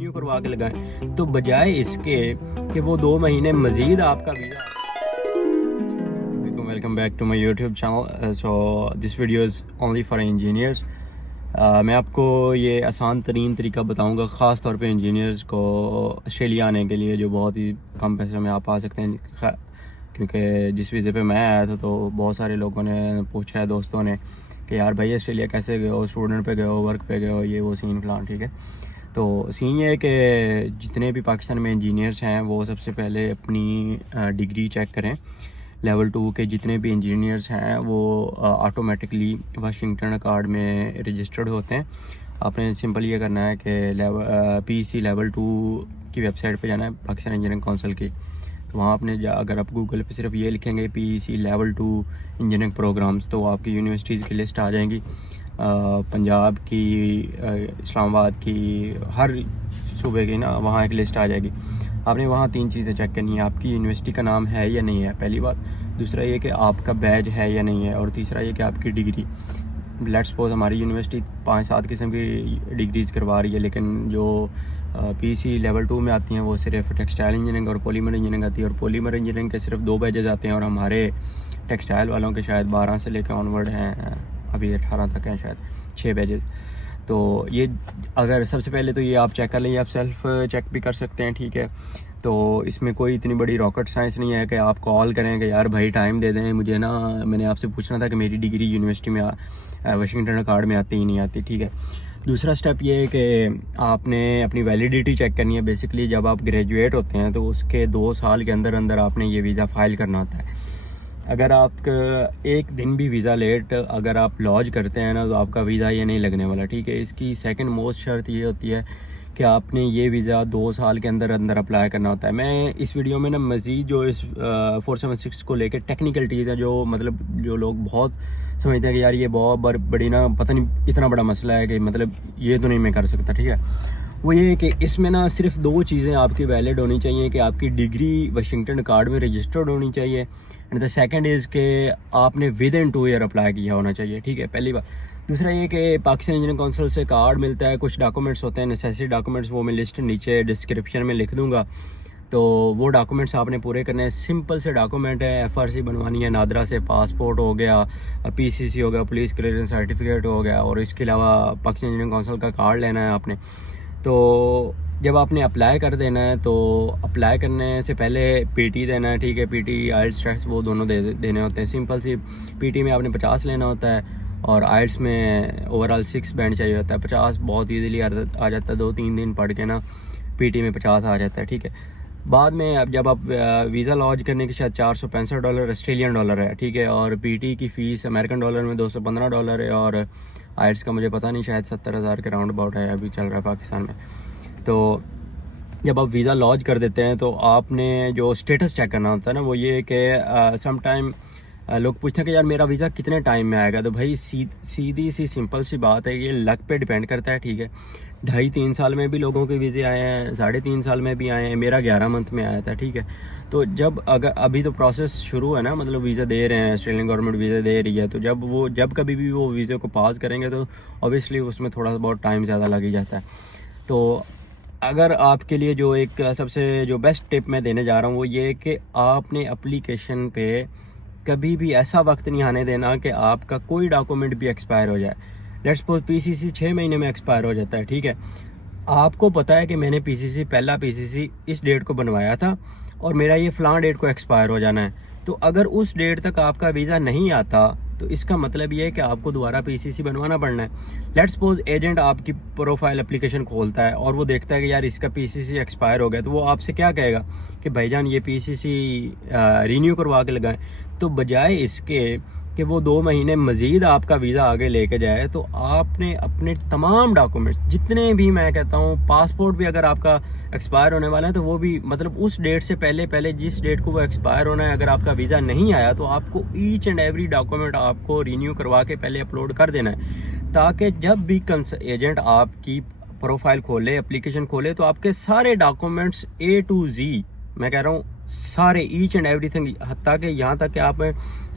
Renew करवा के लगाएं, तो बजाय इसके कि वो 2 महीने मज़ीद आपका visa. Welcome back to my YouTube channel. So this video is only for engineers. मैं आपको ये आसान तरीन तरीका बताऊंगा, ख़ास तौर पे इंजीनियर्स को ऑस्ट्रेलिया आने के लिए, जो बहुत ही कम पैसे में आप आ सकते हैं। क्योंकि जिस वीज़े पे मैं आया था तो बहुत सारे लोगों ने पूछा है, दोस्तों ने, कि यार भाई ऑस्ट्रेलिया कैसे गए हो, स्टूडेंट पे गए हो, वर्क पे गए हो, ये वो सीन फलान। ठीक है, तो सीन ये है कि जितने भी पाकिस्तान में इंजीनियर्स हैं वो सबसे पहले अपनी डिग्री चेक करें। लेवल 2 के जितने भी इंजीनियर्स हैं वो ऑटोमेटिकली वाशिंगटन अकार्ड में रजिस्टर्ड होते हैं। आपने सिंपल ये करना है कि पीसी लेवल 2 की वेबसाइट पे जाना है, पाकिस्तान इंजीनियरिंग काउंसिल की। तो वहाँ आपने अगर आप गूगल पे सिर्फ ये लिखेंगे पीसी लेवल 2 इंजीनियरिंग प्रोग्राम्स, तो आपकी यूनिवर्सिटीज़ की लिस्ट आ जाएंगी। पंजाब की, इस्लामाबाद की, हर सूबे की ना वहाँ एक लिस्ट आ जाएगी। आपने वहाँ 3 चीज़ें चेक करनी है, आपकी यूनिवर्सिटी का नाम है या नहीं है, पहली बात। दूसरा ये कि आपका बैज है या नहीं है, और तीसरा ये कि आपकी डिग्री। लेट्स सपोज हमारी यूनिवर्सिटी 5-7 किस्म की डिग्रीज़ करवा रही है, लेकिन जो पीसी लेवल 2 में आती हैं वो सिर्फ टेक्सटाइल इंजीनियरिंग और पॉलीमर इंजीनियरिंग आती है, और पॉलीमर इंजीनियरिंग के सिर्फ 2 बैजेस आते हैं, और हमारे टेक्सटाइल वालों के शायद 12 से लेकर ऑनवर्ड हैं, अभी 18 तक हैं शायद 6 बैजेस। तो ये अगर सबसे पहले तो ये आप चेक कर लें, आप सेल्फ चेक भी कर सकते हैं। ठीक है, तो इसमें कोई इतनी बड़ी रॉकेट साइंस नहीं है कि आप कॉल करें कि यार भाई टाइम दे दें मुझे ना, मैंने आपसे पूछना था कि मेरी डिग्री यूनिवर्सिटी में वाशिंगटन अकार्ड में आती ही नहीं आती। ठीक है, दूसरा स्टेप ये है कि आपने अपनी वैलिडिटी चेक करनी है। बेसिकली जब आप ग्रेजुएट होते हैं तो उसके 2 साल के अंदर अंदर आपने ये वीज़ा फ़ाइल करना होता है। अगर आप एक दिन भी वीज़ा लेट अगर आप लॉज करते हैं ना, तो आपका वीज़ा ये नहीं लगने वाला। ठीक है, इसकी सेकंड मोस्ट शर्त ये होती है कि आपने ये वीज़ा 2 साल के अंदर अंदर अप्लाई करना होता है। मैं इस वीडियो में ना मज़ीद जो इस 476 को लेकर टेक्निकल चीज़ है, जो मतलब जो लोग बहुत समझते हैं कि यार ये बहुत बड़ी ना, पता नहीं इतना बड़ा मसला है कि मतलब ये तो नहीं मैं कर सकता। ठीक है, वो ये है कि इसमें ना सिर्फ 2 चीज़ें आपकी वैलिड होनी चाहिए, कि आपकी डिग्री वाशिंगटन अकार्ड में रजिस्टर्ड होनी चाहिए, एंड द सेकंड इज़ कि आपने विद इन 2 ईयर अप्लाई किया होना चाहिए। ठीक है, पहली बात। दूसरा ये कि पाकिस्तान इंजीनियरिंग काउंसिल से कार्ड मिलता है, कुछ डॉक्यूमेंट्स होते हैं नेसेसरी डॉक्यूमेंट्स, वो मैं लिस्ट नीचे डिस्क्रिप्शन में लिख दूँगा। तो वो डॉक्यूमेंट्स आपने पूरे करने हैं। सिंपल से डॉक्यूमेंट है, एफआरसी बनवानी है नादरा से, पासपोर्ट हो गया, पीसीसी हो गया, पुलिस क्लियरेंस सर्टिफिकेट हो गया, और इसके अलावा पाकिस्तान इंजीनियरिंग काउंसिल का कार्ड लेना है आपने। तो जब आपने अप्लाई कर देना है, तो अप्लाई करने से पहले पीटी देना है। ठीक है, पीटी आइल्स टेस्ट वो दोनों देने होते हैं। सिंपल सी पीटी में आपने 50 लेना होता है, और आइल्स में ओवरऑल 6 बैंड चाहिए होता है। 50 बहुत ईजीली आ जाता है, 2-3 दिन पढ़ के ना पीटी में 50 आ जाता है। ठीक है, बाद में अब जब आप वीज़ा लॉन्च करने के शायद $465 ऑस्ट्रेलियन डॉलर है। ठीक है, और पीटी की फ़ीस अमेरिकन डॉलर में $215 है, और आइल्स का मुझे पता नहीं, शायद 70,000 के राउंड अबाउट है, अभी चल रहा है पाकिस्तान में। तो जब आप वीज़ा लॉन्च कर देते हैं तो आपने जो स्टेटस चेक करना होता है ना, वो ये कि सम टाइम लोग पूछते हैं कि यार मेरा वीज़ा कितने टाइम में आएगा। तो भाई सीधी सी सिंपल सी बात है, ये लक पे डिपेंड करता है। ठीक है, 2.5-3 साल में भी लोगों के वीज़े आए हैं, 3.5 साल में भी आए हैं, मेरा 11 मंथ में आया था। ठीक है, तो जब अगर अभी तो प्रोसेस शुरू है ना, मतलब वीज़ा दे रहे हैं, ऑस्ट्रेलियन गवर्नमेंट वीज़ा दे रही है, तो जब कभी भी वो वीज़े को पास करेंगे तो ऑब्वियसली उसमें थोड़ा बहुत टाइम ज़्यादा लग ही जाता है। तो अगर आपके लिए जो एक सबसे जो बेस्ट टिप मैं देने जा रहा हूँ वो ये कि आपने एप्लीकेशन पे कभी भी ऐसा वक्त नहीं आने देना कि आपका कोई डॉक्यूमेंट भी एक्सपायर हो जाए। लेट्स सपोज पीसीसी 6 महीने में एक्सपायर हो जाता है। ठीक है, आपको पता है कि मैंने पहला पीसीसी इस डेट को बनवाया था और मेरा ये फ़लाँ डेट को एक्सपायर हो जाना है। तो अगर उस डेट तक आपका वीज़ा नहीं आता तो इसका मतलब ये है कि आपको दोबारा पीसीसी बनवाना पड़ना है। लेट्स सपोज एजेंट आपकी प्रोफाइल एप्लीकेशन खोलता है और वो देखता है कि यार इसका पीसीसी एक्सपायर हो गया, तो वो आपसे क्या कहेगा कि भाईजान ये पीसीसी रिन्यू करवा के लगाएं। तो बजाय इसके कि वो 2 महीने मज़ीद आपका वीज़ा आगे लेके जाए, तो आपने अपने तमाम डॉक्यूमेंट्स जितने भी, मैं कहता हूँ पासपोर्ट भी अगर आपका एक्सपायर होने वाला है तो वो भी मतलब उस डेट से पहले जिस डेट को वो एक्सपायर होना है, अगर आपका वीज़ा नहीं आया तो आपको ईच एंड एवरी डॉक्यूमेंट आपको रिन्यू करवा के पहले अपलोड कर देना है, ताकि जब भी एजेंट आपकी प्रोफाइल खोले, एप्लीकेशन खोले, तो आपके सारे डॉक्यूमेंट्स A to Z, मैं कह रहा हूँ सारे ईच एंड एवरीथिंग, हत्ता कि यहाँ तक कि आप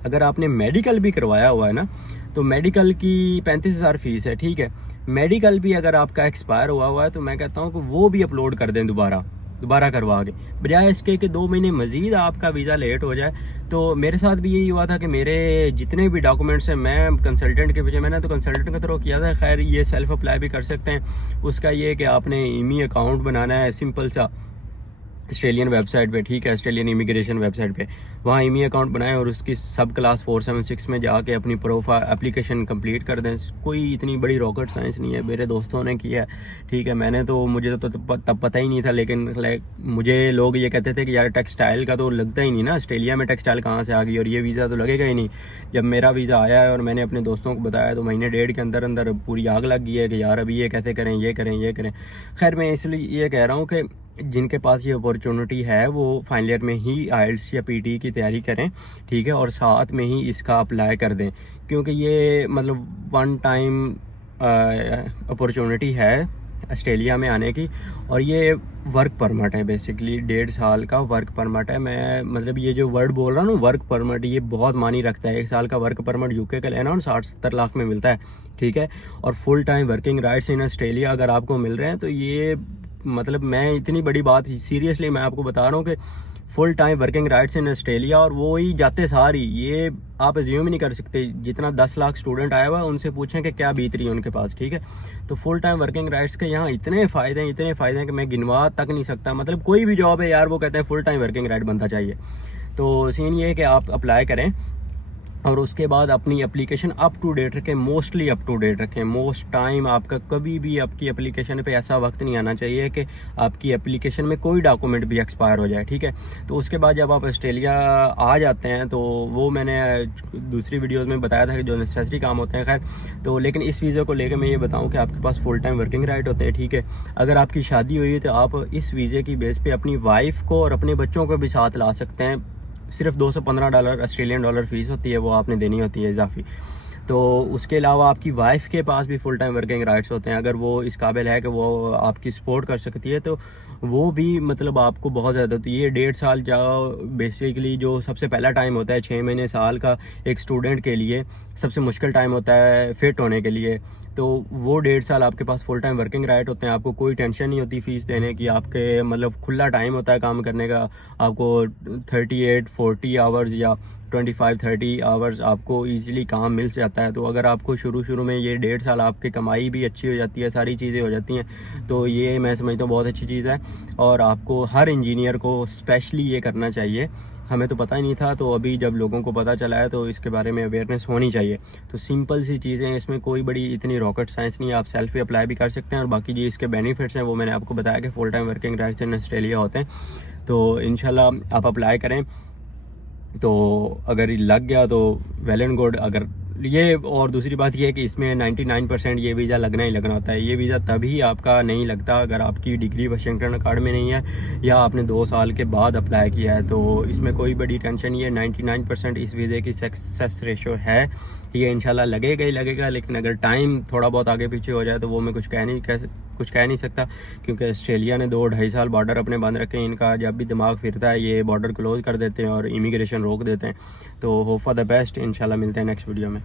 अगर आपने मेडिकल भी करवाया हुआ है ना, तो मेडिकल की 35,000 फ़ीस है, ठीक है। मेडिकल भी अगर आपका एक्सपायर हुआ है तो मैं कहता हूँ कि वो भी अपलोड कर दें दोबारा करवा के, बजाय इसके कि 2 महीने मज़ीद आपका वीज़ा लेट हो जाए। तो मेरे साथ भी यही हुआ था कि मेरे जितने भी डॉक्यूमेंट्स हैं, मैं कंसल्टेंट के पीछे, मैंने तो कंसल्टेंट के थ्रू किया था। खैर ये सेल्फ अप्लाई भी कर सकते हैं। उसका ये कि आपने ईमी अकाउंट बनाना है, सिंपल सा, ऑस्ट्रेलियन वेबसाइट पे, ठीक है, ऑस्ट्रेलियन इमिग्रेशन वेबसाइट पे, वहाँ ईमी अकाउंट बनाएं और उसकी सब क्लास 476 में जाके अपनी प्रोफाइल एप्लीकेशन कंप्लीट कर दें। कोई इतनी बड़ी रॉकेट साइंस नहीं है, मेरे दोस्तों ने किया है, ठीक है। मैंने तो, मुझे तो तब पता ही नहीं था, लेकिन मुझे लोग ये कहते थे कि यार टेक्सटाइल का तो लगता ही नहीं ना, ऑस्ट्रेलिया में टेक्सटाइल कहाँ से आ गई और ये वीज़ा तो लगेगा ही नहीं। जब मेरा वीज़ा आया है और मैंने अपने दोस्तों को बताया तो महीने डेढ़ के अंदर अंदर पूरी आग लग गई है कि यार अभी ये कैसे करें, ये करें। खैर मैं इसलिए ये कह रहा हूँ कि जिनके पास ये अपॉर्चुनिटी है वो फाइनल ईयर में ही आइल्स या पीटी की तैयारी करें, ठीक है, और साथ में ही इसका अप्लाई कर दें, क्योंकि ये मतलब वन टाइम अपॉर्चुनिटी है ऑस्ट्रेलिया में आने की। और ये वर्क परमिट है, बेसिकली 1.5 साल का वर्क परमिट है। मैं मतलब ये जो वर्ड बोल रहा हूँ ना, वर्क परमिट, ये बहुत मानी रखता है। 1 साल का वर्क परमिट यूके का लेना और 60-70 लाख में मिलता है, ठीक है। और full time working rights in Australia अगर आपको मिल रहे हैं तो ये मतलब, मैं इतनी बड़ी बात सीरियसली मैं आपको बता रहा हूँ कि full time working rights in Australia, और वो ही जाते सारी, ये आप एज्यूम ही नहीं कर सकते। जितना 10 लाख स्टूडेंट आया हुआ है उनसे पूछें कि क्या बीत रही है उनके पास, ठीक है। तो फुल टाइम वर्किंग राइट्स के यहाँ इतने फ़ायदे हैं कि मैं गिनवा तक नहीं सकता। मतलब कोई भी जॉब है यार, वो कहते हैं फुल टाइम वर्किंग राइट बनता चाहिए। तो सीन ये है कि आप अप्लाई करें और उसके बाद अपनी एप्लीकेशन अप टू डेट रखें, मोस्टली अप टू डेट रखें। मोस्ट टाइम आपका कभी भी आपकी एप्लीकेशन पे ऐसा वक्त नहीं आना चाहिए कि आपकी एप्लीकेशन में कोई डॉक्यूमेंट भी एक्सपायर हो जाए, ठीक है। तो उसके बाद जब आप ऑस्ट्रेलिया आ जाते हैं तो वो मैंने दूसरी वीडियोज़ में बताया था कि जो नेसेसरी काम होते हैं। खैर तो लेकिन इस वीज़े को लेकर मैं ये बताऊँ कि आपके पास फुल टाइम वर्किंग राइट होते हैं, ठीक है। अगर आपकी शादी हुई है तो आप इस वीज़े की बेस पर अपनी वाइफ को और अपने बच्चों को भी साथ ला सकते हैं। सिर्फ $215 ऑस्ट्रेलियन डॉलर फ़ीस होती है, वो आपने देनी होती है इजाफी। तो उसके अलावा आपकी वाइफ के पास भी फुल टाइम वर्किंग राइट्स होते हैं। अगर वो इस काबिल है कि वो आपकी सपोर्ट कर सकती है तो वो भी मतलब आपको बहुत ज़्यादा, तो ये 1.5 साल जाओ बेसिकली, जो सबसे पहला टाइम होता है 6 महीने साल का एक स्टूडेंट के लिए सबसे मुश्किल टाइम होता है फिट होने के लिए। तो वो 1.5 साल आपके पास फुल टाइम वर्किंग राइट होते हैं। आपको कोई टेंशन नहीं होती फ़ीस देने की, आपके मतलब खुला टाइम होता है काम करने का। आपको 38-40 आवर्स या 25-30 आवर्स आपको ईजिली काम मिल जाता है। तो अगर आपको शुरू में ये 1.5 साल आपकी कमाई भी अच्छी हो जाती है, सारी चीज़ें हो जाती हैं, तो ये मैं समझता हूँ बहुत अच्छी चीज़ है। और आपको हर इंजीनियर को स्पेशली ये करना चाहिए। हमें तो पता ही नहीं था, तो अभी जब लोगों को पता चला है तो इसके बारे में अवेयरनेस होनी चाहिए। तो सिंपल सी चीज़ें हैं, इसमें कोई बड़ी इतनी रॉकेट साइंस नहीं है। आप सेल्फ भी अप्लाई भी कर सकते हैं। और बाकी जी इसके बेनिफिट्स हैं वो मैंने आपको बताया कि full time working rights in Australia होते हैं। तो इंशाल्लाह आप अप्लाई करें, तो अगर लग गया तो वेल एंड गुड। अगर ये, और दूसरी बात ये है कि इसमें 99% ये वीज़ा लगना ही लगना होता है। ये वीज़ा तभी आपका नहीं लगता अगर आपकी डिग्री वाशिंगटन कार्ड में नहीं है या आपने 2 साल के बाद अप्लाई किया है। तो इसमें कोई बड़ी टेंशन ये 99% इस वीज़े की सक्सेस रेशो है। ये इंशाल्लाह लगेगा ही लगेगा, लेकिन अगर टाइम थोड़ा बहुत आगे पीछे हो जाए तो वो मैं कुछ कह नहीं सकता, क्योंकि ऑस्ट्रेलिया ने 2-2.5 साल बॉर्डर अपने बंद रखे हैं। इनका जब भी दिमाग फिरता है ये बॉर्डर क्लोज कर देते हैं और इमिग्रेशन रोक देते हैं। तो होप फॉर द बेस्ट, इंशाल्लाह मिलते हैं नेक्स्ट वीडियो में।